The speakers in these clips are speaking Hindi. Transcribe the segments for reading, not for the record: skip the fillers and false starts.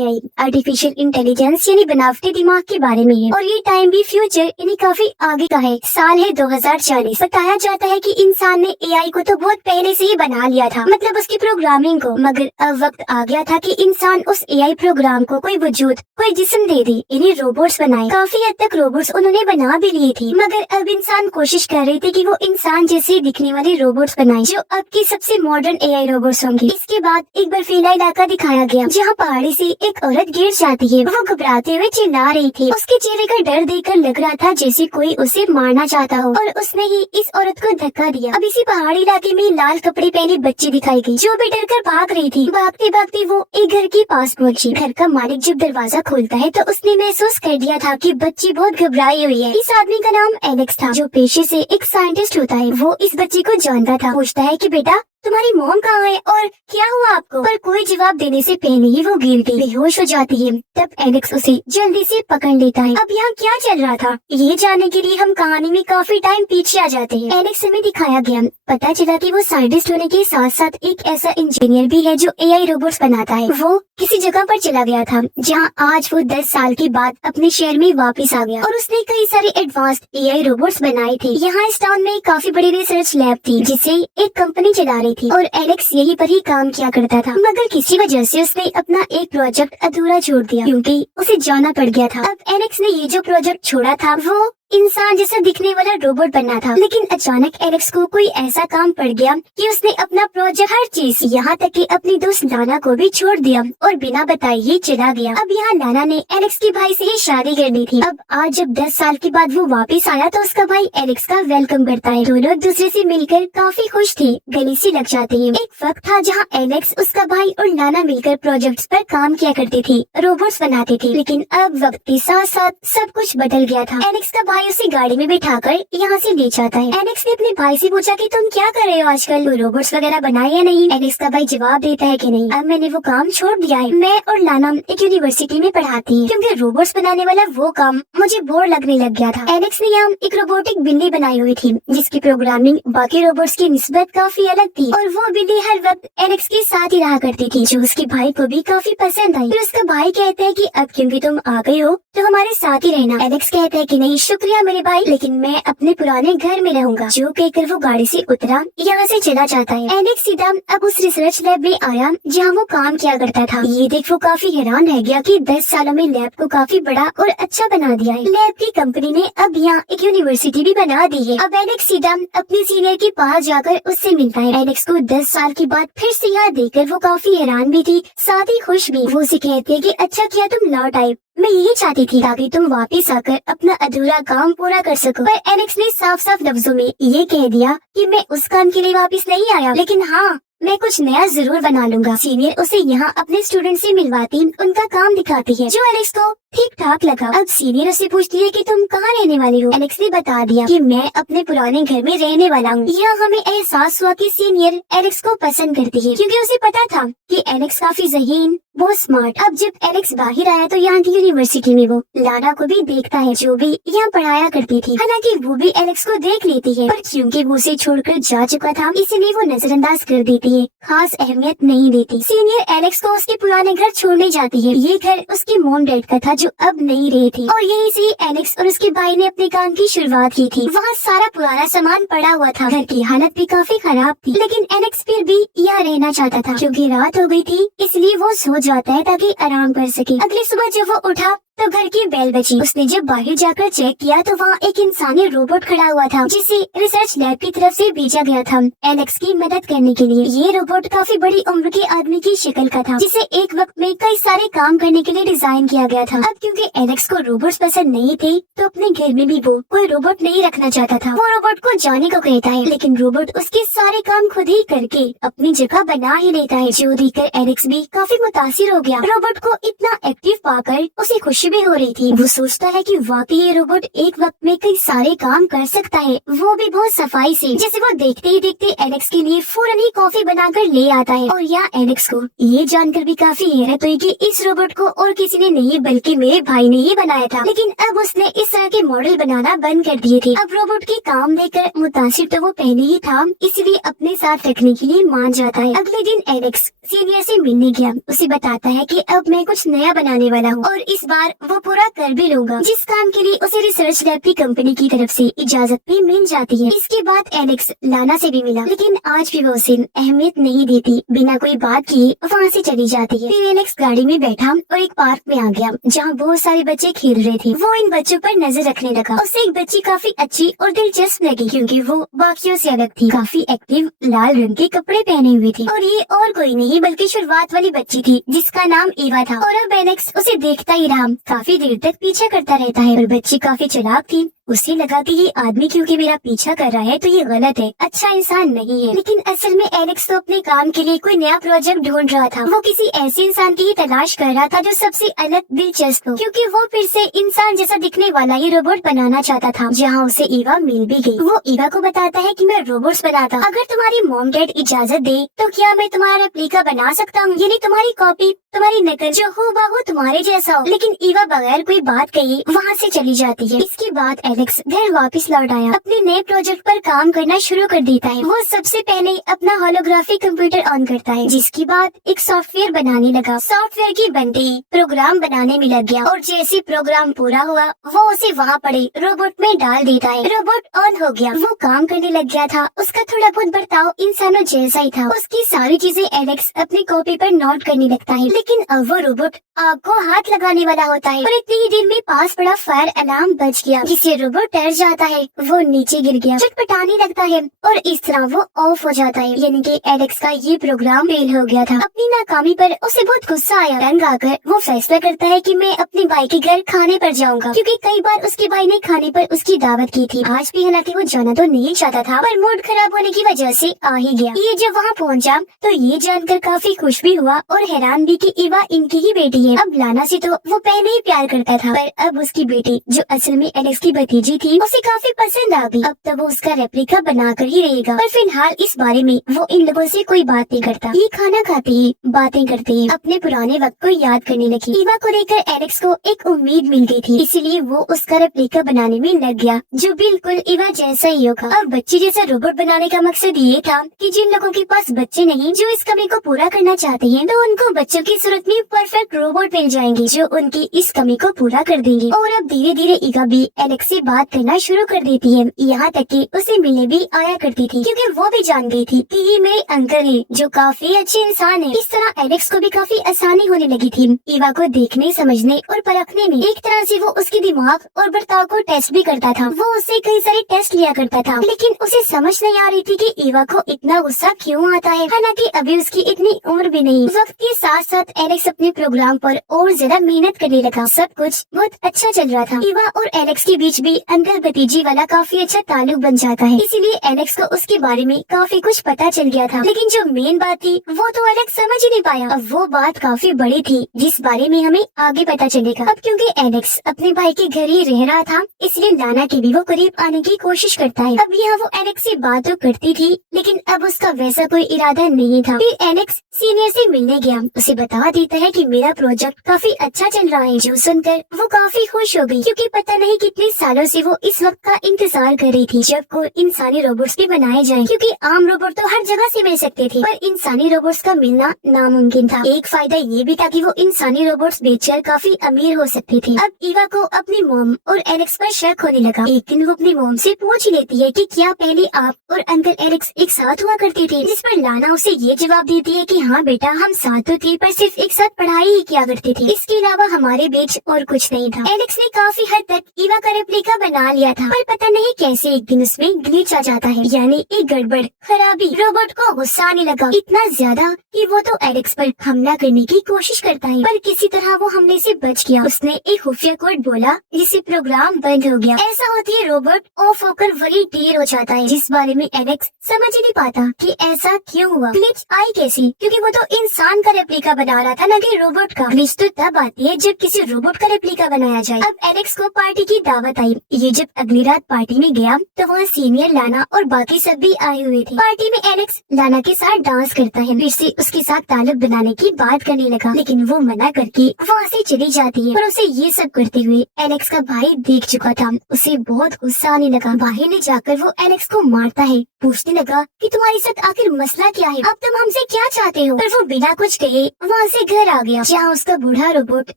एआई आर्टिफिशियल इंटेलिजेंस यानी बनावटी दिमाग के बारे में है और ये टाइम भी फ्यूचर यानी काफी आगे का है। साल है 2040। बताया जाता है कि इंसान ने एआई को तो बहुत पहले से ही बना लिया था, मतलब उसकी प्रोग्रामिंग को, मगर अब वक्त आ गया था कि इंसान उस एआई प्रोग्राम को कोई वजूद, कोई जिस्म दे दे, यानी रोबोट्स बनाए। काफी हद तक रोबोट्स उन्होंने बना भी लिए थे, मगर अब इंसान कोशिश कर रहे थे कि वो इंसान जैसे दिखने वाले रोबोट्स बनाए जो अब की सबसे मॉडर्न एआई रोबोट्स होंगे। इसके बाद एक बर्फीला इलाका दिखाया गया जहाँ पहाड़ी से एक औरत गिर जाती है। वो घबराते हुए चिल्ला रही थी। उसके चेहरे का डर देखकर लग रहा था जैसे कोई उसे मारना चाहता हो और उसने ही इस औरत को धक्का दिया। अब इसी पहाड़ी इलाके में लाल कपड़े पहने बच्ची दिखाई गई जो भी डर कर भाग रही थी। भागते भागते वो एक घर के पास पहुंची। घर का मालिक जब दरवाजा खोलता है तो उसने महसूस कर दिया था कि बच्ची बहुत घबराई हुई है। इस आदमी का नाम एलेक्स था जो पेशे से एक साइंटिस्ट होता है। वो इस बच्ची को जानता था। पूछता है कि बेटा तुम्हारी मॉम कहाँ है और क्या हुआ आपको? पर कोई जवाब देने से पहले ही वो गिरती बेहोश हो जाती है। तब एलेक्स उसे जल्दी से पकड़ लेता है। अब यहाँ क्या चल रहा था ये जानने के लिए हम कहानी में काफी टाइम पीछे आ जाते हैं। एलेक्स हमें दिखाया गया। पता चला कि वो साइंटिस्ट होने के साथ साथ एक ऐसा इंजीनियर भी है जो एआई रोबोट्स बनाता है। वो किसी जगह पर चला गया था जहाँ आज वो 10 साल के बाद अपने शहर में वापस आ गया और उसने कई सारे एडवांस्ड एआई रोबोट्स बनाए थे। यहाँ इस टाउन में काफी बड़ी रिसर्च लैब थी जिसे एक कंपनी चला रही थी और एलेक्स यहीं पर ही काम किया करता था, मगर किसी वजह से उसने अपना एक प्रोजेक्ट अधूरा छोड़ दिया क्योंकि उसे जाना पड़ गया था। अब एलेक्स ने ये जो प्रोजेक्ट छोड़ा था वो इंसान जैसा दिखने वाला रोबोट बनना था, लेकिन अचानक एलेक्स को कोई ऐसा काम पड़ गया कि उसने अपना प्रोजेक्ट, हर चीज, यहाँ तक कि अपनी दोस्त लाना को भी छोड़ दिया और बिना बताए ही चला गया। अब यहाँ लाना ने एलेक्स के भाई से ही शादी करनी थी। अब आज जब 10 साल के बाद वो वापस आया तो उसका भाई एलेक्स का वेलकम करता है। दोनों एक दूसरे से मिलकर काफी खुश थे, गले से लग जाते हैं। एक वक्त था जहाँ एलेक्स, उसका भाई और लाना मिलकर प्रोजेक्ट्स पर काम किया करते थे, रोबोट्स बनाते थे। लेकिन अब वक्त के साथ साथ सब कुछ बदल गया था। एलेक्स का भाई उसे गाड़ी में बिठाकर यहाँ से ले जाता है। एलेक्स ने अपने भाई से पूछा कि तुम क्या कर रहे हो आजकल, वो रोबोट्स वगैरह बनाए या नहीं? एलेक्स का भाई जवाब देता है कि नहीं, अब मैंने वो काम छोड़ दिया है। मैं और लाना एक यूनिवर्सिटी में पढ़ाती है क्योंकि रोबोट्स बनाने वाला वो काम मुझे बोर लगने लग गया था। एलेक्स ने यहाँ एक रोबोटिक बिल्ली बनाई हुई थी जिसकी प्रोग्रामिंग बाकी रोबोट्स की निस्बत काफी अलग थी और वो बिल्ली हर वक्त एलेक्स के साथ ही रहा करती थी, जो उसके भाई को भी काफी पसंद आई। फिर उसका भाई कहता है कि अब क्योंकि तुम आ गए हो तो हमारे साथ ही रहना। एलेक्स कहता है कि नहीं शुक्रिया मेरे भाई, लेकिन मैं अपने पुराने घर में रहूंगा। जो कहकर वो गाड़ी से उतरा, यहाँ से चला जाता है। एलेक्स सीधा अब उस रिसर्च लैब में आया जहाँ वो काम किया करता था। ये देख वो काफी हैरान रह गया कि 10 सालों में लैब को काफी बड़ा और अच्छा बना दिया है। लैब की कंपनी ने अब यहाँ एक यूनिवर्सिटी भी बना दी है। अब एलेक्स सीधा अपने सीनियर के पास जाकर उससे मिलता है। एलेक्स को 10 साल के बाद फिर से यहाँ देखकर वो काफी हैरान भी थी, साथ ही खुश भी। वो उसे कहती है कि अच्छा किया तुम लौट आए, मैं यही चाहती थी ताकि तुम वापस आकर अपना अधूरा काम पूरा कर सको। पर एलेक्स ने साफ साफ लफ्जों में ये कह दिया कि मैं उस काम के लिए वापस नहीं आया, लेकिन हाँ मैं कुछ नया जरूर बना लूंगा। सीनियर उसे यहाँ अपने स्टूडेंट से मिलवाती, उनका काम दिखाती है जो एलेक्स को ठीक ठाक लगा। अब सीनियर उससे पूछती है कि तुम कहाँ रहने वाली हो? एलेक्स ने बता दिया कि मैं अपने पुराने घर में रहने वाला हूँ। यहाँ हमें एहसास हुआ कि सीनियर एलेक्स को पसंद करती है क्योंकि उसे पता था कि एलेक्स काफी ज़हीन, बहुत स्मार्ट। अब जब एलेक्स बाहर आया तो यहाँ की यूनिवर्सिटी में वो लाना को भी देखता है जो भी यहाँ पढ़ाया करती थी। हालांकि वो भी एलेक्स को देख लेती है, पर क्योंकि वो उसे छोड़कर जा चुका था इसलिए वो नजरअंदाज कर देती है, खास अहमियत नहीं देती। सीनियर एलेक्स को उसके पुराने घर छोड़ने जाती है। ये घर उसके मॉम डैड का था जो अब नहीं रहे थे और यहीं से एलेक्स और उसके भाई ने अपने काम की शुरुआत की थी। वहाँ सारा पुराना सामान पड़ा हुआ था। घर की हालत भी काफी खराब थी, लेकिन एलेक्स फिर भी यहाँ रहना चाहता था। क्योंकि रात हो गई थी इसलिए वो सो जाता है ताकि आराम कर सके। अगली सुबह जब वो उठा तो घर की बेल बजी। उसने जब बाहर जाकर चेक किया तो वहाँ एक इंसानी रोबोट खड़ा हुआ था जिसे रिसर्च लैब की तरफ से भेजा गया था एलेक्स की मदद करने के लिए। ये रोबोट काफी बड़ी उम्र के आदमी की शक्ल का था जिसे एक वक्त में कई सारे काम करने के लिए डिजाइन किया गया था। अब क्योंकि एलेक्स को रोबोट्स पसंद नहीं थे तो अपने घर में भी वो कोई रोबोट नहीं रखना चाहता था। वो रोबोट को जाने को कहता है, लेकिन रोबोट उसके सारे काम खुद ही करके अपनी जगह बना ही लेता है, जो देखकर एलेक्स भी काफी मुतासिर हो गया। रोबोट को इतना एक्टिव पाकर उसे खुशी भी हो रही थी। वो सोचता है कि वाकई ये रोबोट एक वक्त में कई सारे काम कर सकता है, वो भी बहुत सफाई से। जैसे वो देखते ही देखते एलेक्स के लिए फौरन ही कॉफी बनाकर ले आता है। और यहाँ एलेक्स को ये जानकर भी काफी हैरत हुई कि इस रोबोट को और किसी ने नहीं बल्कि मेरे भाई ने ही बनाया था। लेकिन अब उसने इस तरह के मॉडल बनाना बंद कर दिए थे। अब रोबोट के काम देखकर मुतासिर तो वो पहले ही था, इसलिए अपने साथ रखने के लिए मान जाता है। अगले दिन एलेक्स सीनियर से मिलने गया। उसे बताता है कि अब मैं कुछ नया बनाने वाला हूँ और इस बार वो पूरा कर भी लूंगा, जिस काम के लिए उसे रिसर्च लैब की कंपनी की तरफ से इजाजत भी मिल जाती है। इसके बाद एलेक्स लाना से भी मिला, लेकिन आज भी वो उसे अहमियत नहीं देती। बिना कोई बात किए वहाँ से चली जाती है। फिर एलेक्स गाड़ी में बैठा और एक पार्क में आ गया जहाँ बहुत सारे बच्चे खेल रहे थे। वो इन बच्चों पर नजर रखने लगा। उसे एक बच्ची काफी अच्छी और दिलचस्प लगी क्योंकि वो बाकियों से अलग थी। काफी एक्टिव लाल रंग के कपड़े पहने हुए थी और ये और कोई नहीं बल्कि शुरुआत वाली बच्ची थी जिसका नाम ईवा था। और अब एलेक्स उसे देखता ही रहा, काफी देर तक पीछा करता रहता है। और बच्ची काफी चालाक थी, उसे लगा कि ये आदमी क्योंकि मेरा पीछा कर रहा है तो ये गलत है, अच्छा इंसान नहीं है। लेकिन असल में एलेक्स तो अपने काम के लिए कोई नया प्रोजेक्ट ढूंढ रहा था। वो किसी ऐसे इंसान की ही तलाश कर रहा था जो सबसे अलग दिलचस्प हो, क्योंकि वो फिर से इंसान जैसा दिखने वाला ये रोबोट बनाना चाहता था। जहाँ उसे ईवा मिल भी गई। वो ईवा को बताता है कि मैं रोबोट्स बनाता, अगर तुम्हारी मॉम डैड इजाजत दे तो क्या मैं तुम्हारा रेप्लिका बना सकता हूँ, यानी तुम्हारी कॉपी, तुम्हारी नकल जो हूबहू तुम्हारे जैसा हो। लेकिन ईवा बगैर कोई बात कही वहाँ से चली जाती है। इसके बाद एलेक्स घर वापस लौट आया, अपने नए प्रोजेक्ट पर काम करना शुरू कर देता है। वो सबसे पहले अपना होलोग्राफी कंप्यूटर ऑन करता है, जिसके बाद एक सॉफ्टवेयर बनाने लगा। सॉफ्टवेयर की बनते ही प्रोग्राम बनाने में लग गया और जैसे प्रोग्राम पूरा हुआ वो उसे वहाँ पड़े रोबोट में डाल देता है। रोबोट ऑन हो गया, वो काम करने लग गया था। उसका थोड़ा बहुत बर्ताव इंसानों जैसा ही था। उसकी सारी चीजें एलेक्स अपनी कॉपी पर नोट करने लगता है। लेकिन अब वो रोबोट आग को हाथ लगाने वाला होता है और इतनी ही देर में पास पड़ा फायर अलार्म बज गया, जिससे रोबोट डर जाता है। वो नीचे गिर गया, चटपटाने लगता है और इस तरह वो ऑफ हो जाता है। यानी कि एलेक्स का ये प्रोग्राम फेल हो गया था। अपनी नाकामी पर उसे बहुत गुस्सा आया। तंग आकर वो फैसला करता है कि मैं अपने भाई के घर खाने पर जाऊंगा, क्योंकि कई बार उसके भाई ने खाने पर उसकी दावत की थी। आज भी हालांकि वो जाना तो नहीं चाहता था, पर मूड खराब होने की वजह से आ ही गया। ये जब वहाँ पहुँचा तो ये जानकर काफी खुश भी हुआ और हैरान भी कि ईवा इनकी ही बेटी है। अब लाना से तो वो पहले ही प्यार करता था, पर अब उसकी बेटी जो असल में एलेक्स की भतीजी थी उसे काफी पसंद आ गई। अब तो वो उसका रेप्लिका बनाकर ही रहेगा, पर फिलहाल इस बारे में वो इन लोगों से कोई बात नहीं करता। ये खाना खाते ही बातें करते ही अपने पुराने वक्त को याद करने लगी। ईवा को लेकर एलेक्स को एक उम्मीद मिल गई थी, इसलिए वो उसका रेप्लिका बनाने में लग गया जो बिल्कुल ईवा जैसा ही होगा। अब बच्चे जैसा रोबोट बनाने का मकसद ये था कि जिन लोगों के पास बच्चे नहीं जो इस कमी को पूरा करना चाहते हैं तो उनको बच्चों की सूरत में परफेक्ट रोबोट मिल जाएंगे जो उनकी इस कमी को पूरा कर देंगे। और अब धीरे धीरे ईवा भी एलेक्स से बात करना शुरू कर देती है, यहाँ तक कि उसे मिलने भी आया करती थी, क्योंकि वो भी जान गई थी कि ये मेरे अंकल है जो काफी अच्छे इंसान है। इस तरह एलेक्स को भी काफी आसानी होने लगी थी ईवा को देखने, समझने और परखने में। एक तरह से वो उसके दिमाग और बर्ताव को टेस्ट भी करता था। वो उससे कई सारे टेस्ट लिया करता था, लेकिन उसे समझ नहीं आ रही थी कि ईवा को इतना गुस्सा क्यों आता है, हालांकि अभी उसकी इतनी उम्र भी नहीं। वक्त के साथ साथ एलेक्स अपने प्रोग्राम पर और ज्यादा मेहनत करने लगा। सब कुछ बहुत अच्छा चल रहा था। ईवा और एलेक्स के बीच भी अंकल भतीजी वाला काफी अच्छा ताल्लुक बन जाता है, इसीलिए एलेक्स को उसके बारे में काफी कुछ पता चल गया था। लेकिन जो मेन बात थी वो तो एलेक्स समझ ही नहीं पाया। अब वो बात काफी बड़ी थी जिस बारे में हमें आगे पता चलेगा। अब क्योंकि एलेक्स अपने भाई के घर ही रह रहा था, इसलिए लाना के भी वो करीब आने की कोशिश करता है। अब यहाँ वो एलेक्स से बात तो करती थी, लेकिन अब उसका वैसा कोई इरादा नहीं था। फिर एलेक्स सीनियर से मिलने गया, उसे बता देता है कि मेरा प्रोजेक्ट काफी अच्छा चल रहा है। जो सुनकर वो काफी खुश हो गई, क्योंकि पता नहीं कितने सालों से वो इस वक्त का इंतजार कर रही थी जब को इंसानी रोबोट्स भी बनाए जाएं, क्योंकि आम रोबोट तो हर जगह से मिल सकते थे, पर इंसानी रोबोट्स का मिलना नामुमकिन था। एक फायदा ये भी था कि वो इंसानी रोबोट्स बेचकर काफी अमीर हो सकती थी। अब ईवा को अपनी मोम और एलेक्स पर शक होने लगा। एक दिन वो अपनी मोम से पूछ लेती है कि क्या पहले आप और अंकल एलेक्स एक साथ हुआ करते थे, जिस पर लाना उसे ये जवाब देती है कि हाँ बेटा, हम साथ तो थे पर सिर्फ एक साथ पढ़ाई ही किया करते थे, इसके अलावा हमारे बीच और कुछ नहीं था। एलेक्स ने काफी हद तक ईवा का रेप्लिका रेप्लिका बना लिया था, पर पता नहीं कैसे एक दिन उसमें ग्लिच आ जाता है, यानी एक गड़बड़ खराबी। रोबोट को गुस्सा आने लगा, इतना ज्यादा कि वो तो एलेक्स पर हमला करने की कोशिश करता है, पर किसी तरह वो हमले से बच गया। उसने एक खुफिया कोड बोला जिससे प्रोग्राम बंद हो गया। ऐसा होती है रोबोट ऑफ होकर वही ढेर हो जाता है, जिस बारे में एलेक्स समझ ही नहीं पाता कि ऐसा क्यों हुआ। ग्लिच आई कैसी, क्योंकि वो तो इंसान का रेप्लिका बना रहा था, न कि रोबोट का। ग्लिच तो तब आती है जब किसी रोबोट का रेप्लिका बनाया जाए। अब एलेक्स को पार्टी की दावत आई। ये जब अगली रात पार्टी में गया तो वहाँ सीनियर, लाना और बाकी सब भी आए हुए थे। पार्टी में एलेक्स लाना के साथ डांस करता है, फिर से उसके साथ ताल्लुक बनाने की बात करने लगा, लेकिन वो मना करके वहाँ से चली जाती है। पर उसे ये सब करते हुए एलेक्स का भाई देख चुका था। उसे बहुत गुस्सा आने लगा। बाहर ले जाकर वो एलेक्स को मारता है, पूछने लगा कि तुम्हारे साथ आखिर मसला क्या है, अब तुम हमसे क्या चाहते हो। पर वो बिना कुछ कहे वहाँ से घर आ गया, जहाँ उसका बूढ़ा रोबोट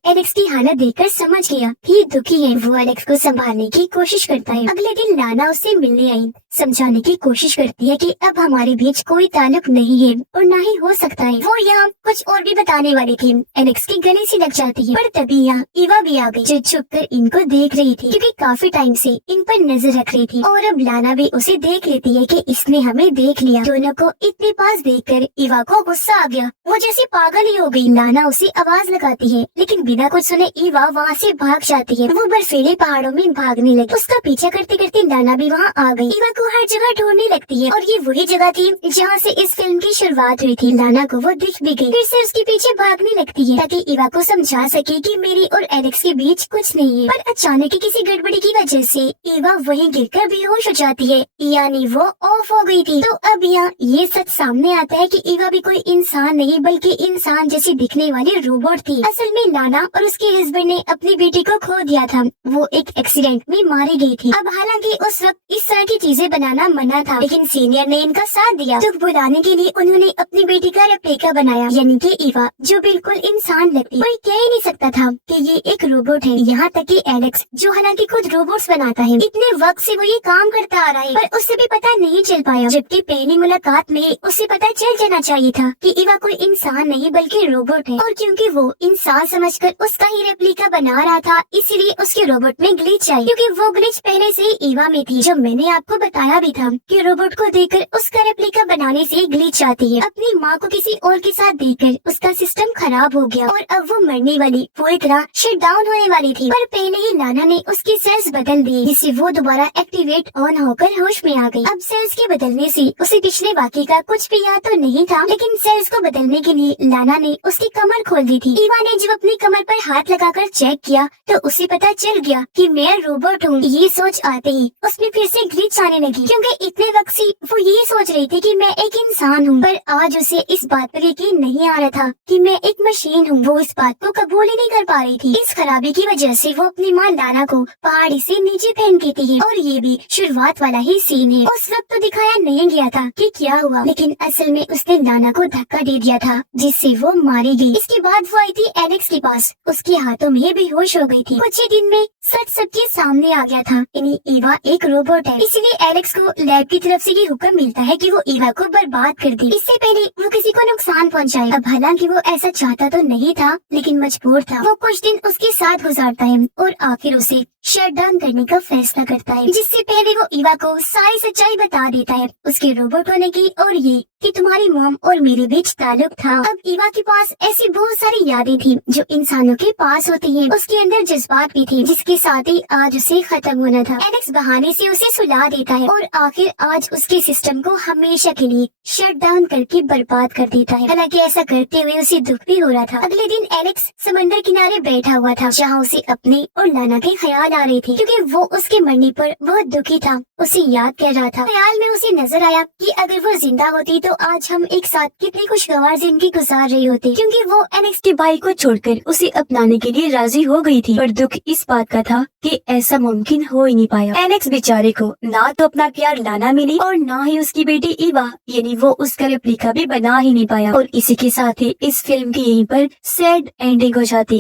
एलेक्स की हालत देखकर समझ गया कि दुखी है। वो एलेक्स को संभालने की कोशिश करता है। अगले दिन लाना उससे मिलने आई, समझाने की कोशिश करती है कि अब हमारे बीच कोई ताल्लुक नहीं है और ना ही हो सकता है। वो यहाँ कुछ और भी बताने वाली थी, एलेक्स की गले से लग जाती है। पर तभी यहाँ ईवा भी आ गई, जो छुपकर इनको देख रही थी, क्योंकि काफी टाइम से इन पर नजर रख रही थी। और अब लाना भी उसे देख लेती है कि इसने हमें देख लिया। दोनों को इतने पास देखकर ईवा को गुस्सा आ गया। वो जैसे पागल ही हो गई। लाना उसे आवाज लगाती है, लेकिन बिना कुछ सुने ईवा वहाँ से भाग जाती है। वो बर्फीले पहाड़ों में भागने लगी। उसका पीछा करते करते लाना भी वहाँ आ गई। ईवा को हर जगह ढूंढने लगती है, और ये वही जगह थी जहाँ से इस फिल्म की शुरुआत हुई थी। लाना को वो दिख भी गई। फिर से उसके पीछे भागने लगती है ताकि ईवा को समझा सके कि मेरी और एलेक्स के बीच कुछ नहीं है। पर अचानक किसी गड़बड़ी की वजह से ईवा वहीं गिरकर बेहोश हो जाती है, यानी वो ऑफ हो गई थी। तो अब यहाँ ये सच सामने आता है कि ईवा भी कोई इंसान नहीं, बल्कि इंसान जैसी दिखने वाली रोबोट थी। असल में लाना और उसके हस्बैंड ने अपनी बेटी को खो दिया था। वो एक एक्सीडेंट में मारी गई थी। अब हालांकि उस वक्त इस तरह की चीजें बनाना मना था, लेकिन सीनियर ने इनका साथ दिया। दुख बुलाने के लिए उन्होंने अपनी बेटी का रेप्लिका बनाया, यानी कि ईवा, जो बिल्कुल इंसान लगती। कोई कह ही नहीं सकता था कि ये एक रोबोट है। यहाँ तक कि एलेक्स, जो हालांकि खुद रोबोट्स बनाता है, इतने वक्त से वो ये काम करता आ रहा है, पर उससे भी पता नहीं चल पाया। जबकि पहली मुलाकात में उसे पता चल जाना चाहिए था कि ईवा कोई इंसान नहीं बल्कि रोबोट है। और क्योंकि वो इंसान समझकर उसका ही रेप्लिका बना रहा था, इसीलिए उसके रोबोट में ग्लिच आई, क्योंकि वो ग्लिच पहले से ही ईवा में थी। जो मैंने आपको बताया भी था कि रोबोट को देखकर उसका रेप्लिका बनाने से ग्लिच आती है। अपनी माँ को किसी और के साथ देखकर उसका सिस्टम खराब हो गया और अब वो मरने वाली, पूरी तरह शट डाउन होने वाली थी। पर पहले ही लाना ने उसकी सेल्स बदल दी, जिससे वो दोबारा एक्टिवेट ऑन होकर होश में आ गई। अब सेल्स के बदलने से उसे पिछले वाकये का कुछ भी याद तो नहीं था, लेकिन सेल्स को बदलने के लिए लाना ने उसकी कमर खोल दी थी। ईवा ने जब अपनी कमर पर हाथ लगाकर चेक किया तो उसे पता चल गया कि मैं रोबोट हूँ। ये सोच आते ही उसमें फिर से ग्लिच आने लगी, क्योंकि इतने वक्त से वो ये सोच रही थी कि मैं एक इंसान हूँ। पर आज उसे इस बात पर यकीन नहीं आ रहा था कि मैं एक मशीन हूँ। वो इस बात को कबूल ही नहीं कर पा रही थी। इस खराबी की वजह से वो अपनी माँ लाना को पहाड़ी से नीचे फेंक देती है। और ये भी शुरुआत वाला ही सीन है। उस वक्त तो दिखाया नहीं गया था कि क्या हुआ, लेकिन असल में उसने लाना को धक्का दे दिया था, जिससे वो मारी गई। इसके बाद वो आई थी एलेक्स के पास। उसके हाथों में बेहोश हो गई थी। कुछ ही दिन में सच सबके सामने आ गया था, यानी ईवा एक रोबोट है। इसीलिए एलेक्स को लैब की तरफ से ये हुक्म मिलता है कि वो ईवा को बर्बाद कर दे, इससे पहले वो किसी को नुकसान पहुंचाए। अब हालांकि वो ऐसा चाहता तो नहीं था, लेकिन मजबूर था। वो कुछ दिन उसके साथ गुजारता है और आखिर उसे शट डाउन करने का फैसला करता है, जिससे पहले वो ईवा को सारी सच्चाई बता देता है उसके रोबोट होने की, और ये कि तुम्हारी मॉम और मेरे बीच ताल्लुक था। अब ईवा के पास ऐसी बहुत सारी यादें थी जो इंसानों के पास होती हैं। उसके अंदर जज्बात भी थे, जिसके साथ ही आज उसे खत्म होना था। एलेक्स बहाने से उसे सुला देता है और आखिर आज उसके सिस्टम को हमेशा के लिए शट डाउन करके बर्बाद कर देता है। हालांकि ऐसा करते हुए उसे दुख भी हो रहा था। अगले दिन एलेक्स समंदर किनारे बैठा हुआ था, जहाँ उसे अपने और लाना के ख्याल आ रही थी, क्योंकि वो उसके मरने पर बहुत दुखी था। उसे याद कर रहा था। ख्याल में उसे नजर आया कि अगर वो जिंदा होती तो आज हम एक साथ कितनी खुशगवार जिंदगी गुजार रहे होते, क्योंकि वो एलेक्स के भाई को छोड़कर उसे अपनाने के लिए राजी हो गई थी। पर दुख इस बात का था कि ऐसा मुमकिन हो ही नहीं पाया। एलेक्स बेचारे को ना तो अपना प्यार लाना मिली और ना ही उसकी बेटी ईवा, यानी वो उसका रेप्लिका भी बना ही नहीं पाया। और इसी के साथ ही इस फिल्म की यहीं पर सैड एंडिंग हो जाती है।